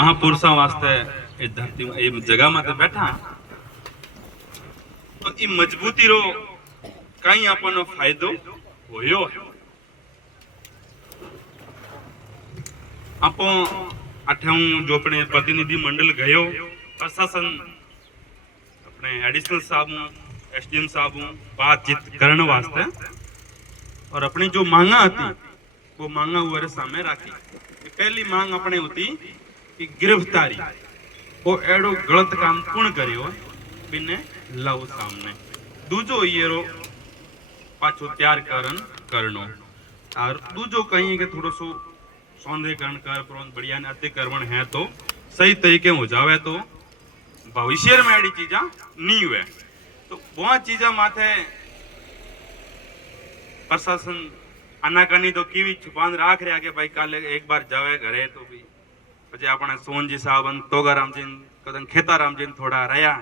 महापुरुषों वास्ते ये धरती में ये जगह में बैठा तो ये मजबूती रो कई अपन फायदो होयो है। आप अठे जो अपने प्रतिनिधि मंडल गयो प्रशासन अपने एडिशनल साहब एसडीएम साहब बातचीत करने वास्ते और अपनी जो मांगा थी वो मांगा हुआ सामने राखी। पहली मांग अपने होती कि गिरफ्तारी वो एडो गलत काम कौन करियो बिने लाओ सामने। दूजो ये रो पाछो तैयार करनो और दूजो कहीं के थोड़ो सो सौंदर्यकरण कर बढ़िया ने अतिक्रमण है तो सही तरीके हो जावे तो भविष्य में ऐसी चीजा नहीं हुए। तो बहुत चीजा माथे प्रशासन आनाकानी तो कीवी छुपान राख रहा कि भाई काले एक बार जावे घरे तो भी पछे अपने सोनजी साहब तोगाराम जी कदम खेताराम जी थोड़ा रहा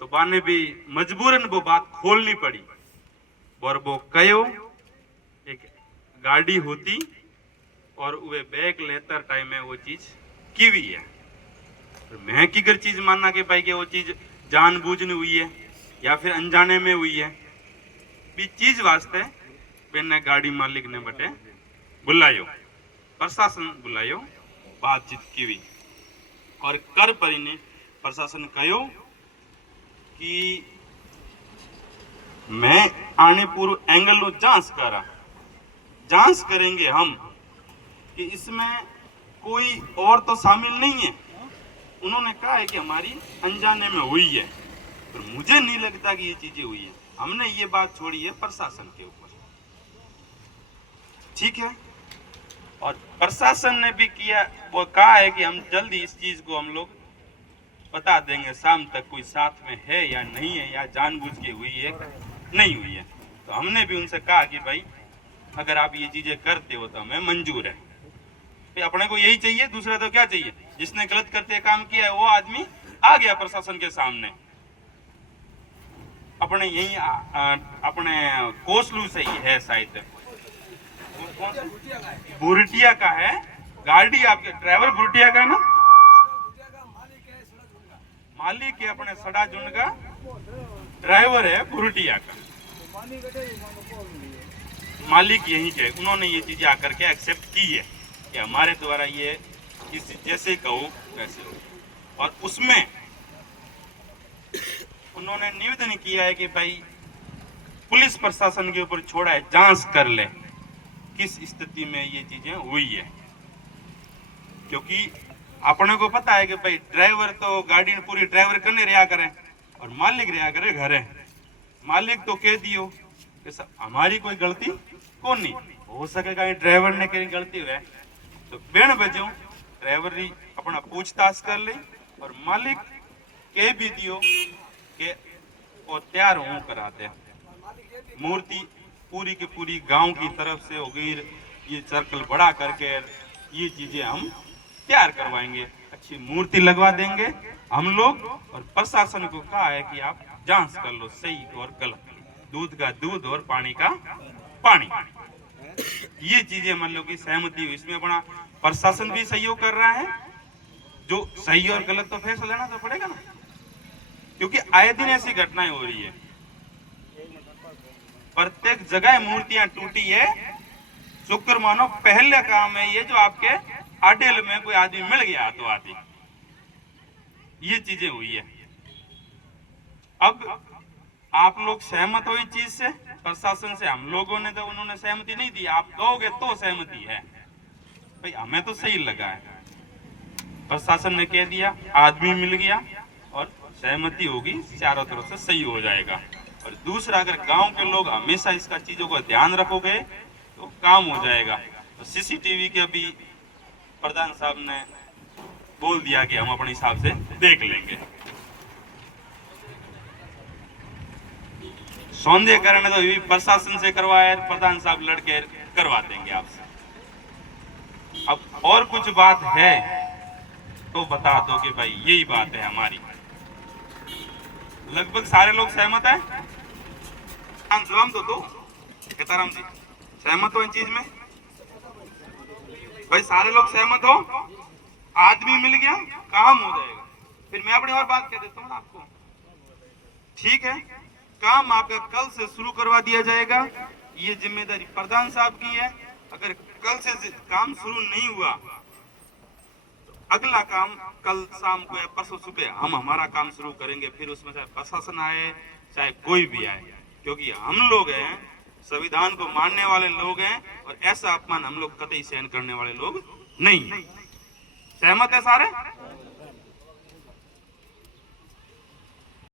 तो बाने भी मजबूरन वो बात खोलनी पड़ी। और वो कयो एक गाड़ी होती और वे बैग लेतर टाइम में वो चीज कीवी है। तो मैं किगर चीज मानना कि भाई कि वो चीज जानबूझने हुई है या फिर अनजाने में हुई है भी चीज वास्ते बिना गाड़ी मालिक ने बटे बुलायो प्रशासन बुलायो बातचीत कीवी और कर परी ने प्रशासन कहो कि मैं आने पूर्व एंगल नो जांच करेंगे हम कि इसमें कोई और तो शामिल नहीं है। उन्होंने कहा है कि हमारी अनजाने में हुई है पर मुझे नहीं लगता कि ये चीजें हुई है। हमने ये बात छोड़ी है प्रशासन के ऊपर, ठीक है। और प्रशासन ने भी किया वो कहा है कि हम जल्दी इस चीज को हम लोग बता देंगे शाम तक कोई साथ में है या नहीं है या जानबूझ के हुई है नहीं हुई है। तो हमने भी उनसे कहा कि भाई अगर आप ये चीजें करते हो तो हमें मंजूर है। तो अपने को यही चाहिए, दूसरा तो क्या चाहिए। जिसने गलत करते काम किया है वो आदमी आ गया प्रशासन के सामने। अपने यही अपने कोसलू से ही है शायद बुरटिया का है गाड़ी। आपके ड्राइवर बुरटिया का है ना, मालिक है अपने सड़ा जुन का ड्राइवर है बुरटिया का, मालिक यही के। उन्होंने ये चीजें आकर के एक्सेप्ट की है कि हमारे द्वारा ये किसी जैसे कहो वैसे हो। और उसमें उन्होंने निवेदन किया है कि भाई पुलिस प्रशासन के ऊपर छोड़ा है, जांच कर ले किस स्थिति में ये चीजें हुई है। क्योंकि अपने को पता है कि भाई ड्राइवर तो गाड़ी पूरी ड्राइवर करने रहा करे और मालिक रहा करे घरे। मालिक तो कह दियो कि हमारी कोई गलती कौन नहीं हो सकेगा, ड्राइवर ने कहीं गलती हुआ तो बेन बजो ड्राइवर री अपना पूछताछ कर ले और मालिक कह भी दियो कि वो तैयार हो कराते। मूर्ति पूरी की पूरी गांव की तरफ से होगी, ये सर्कल बड़ा करके ये चीजें हम तैयार करवाएंगे, अच्छी मूर्ति लगवा देंगे हम लोग। और प्रशासन को कहा है कि आप जांच कर लो सही और गलत, दूध का दूध और पानी का पानी। ये चीजें मान लो की सहमति हुई। इसमें अपना प्रशासन भी सहयोग कर रहा है। जो सही और गलत तो फैसला लेना तो पड़ेगा ना, क्योंकि आए दिन ऐसी घटनाएं हो रही है। प्रत्येक जगह मूर्तियां टूटी है। शुक्र मानो पहले काम है ये जो आपके आडेल में कोई आदमी मिल गया तो आदि ये चीजें हुई है। अब आप लोग सहमत हो इस चीज से प्रशासन से। हम लोगों ने तो उन्होंने सहमति नहीं दी, आप कहोगे तो सहमति है। भाई हमें तो सही लगा है, प्रशासन ने कह दिया, आदमी मिल गया और सहमति होगी, चारों तरफ से सही हो जाएगा। और दूसरा अगर गांव के लोग हमेशा इसका चीजों का ध्यान रखोगे तो काम हो जाएगा। तो सीसीटीवी के अभी प्रधान साहब ने बोल दिया कि हम अपने हिसाब से देख लेंगे। सौंदर्यकरण तो ये प्रशासन से करवाया, प्रधान साहब लड़के करवा देंगे आपसे। अब और कुछ बात है तो बता दो कि भाई यही बात है हमारी। लगभग सारे लोग सहमत हैं। जवाब दो खेताराम जी, सहमत हो इन चीज में? भाई सारे लोग सहमत हो? आज गया, काम हो जाएगा। फिर मैं अपनी और बात कह देता हूँ ना आपको, ठीक है, काम आपका कल से शुरू करवा दिया जाएगा। ये जिम्मेदारी प्रधान साहब की है। अगर कल से काम शुरू नहीं हुआ, अगला काम कल शाम को या परसों सुबह हम हमारा काम शुरू करेंगे। फिर उसमें चाहे प्रशासन आए चाहे कोई भी आए, क्योंकि हम लोग हैं, संविधान को मानने वाले लोग हैं, और ऐसा अपमान हम लोग कतई सहन करने वाले लोग नहीं। सहमत है सारे?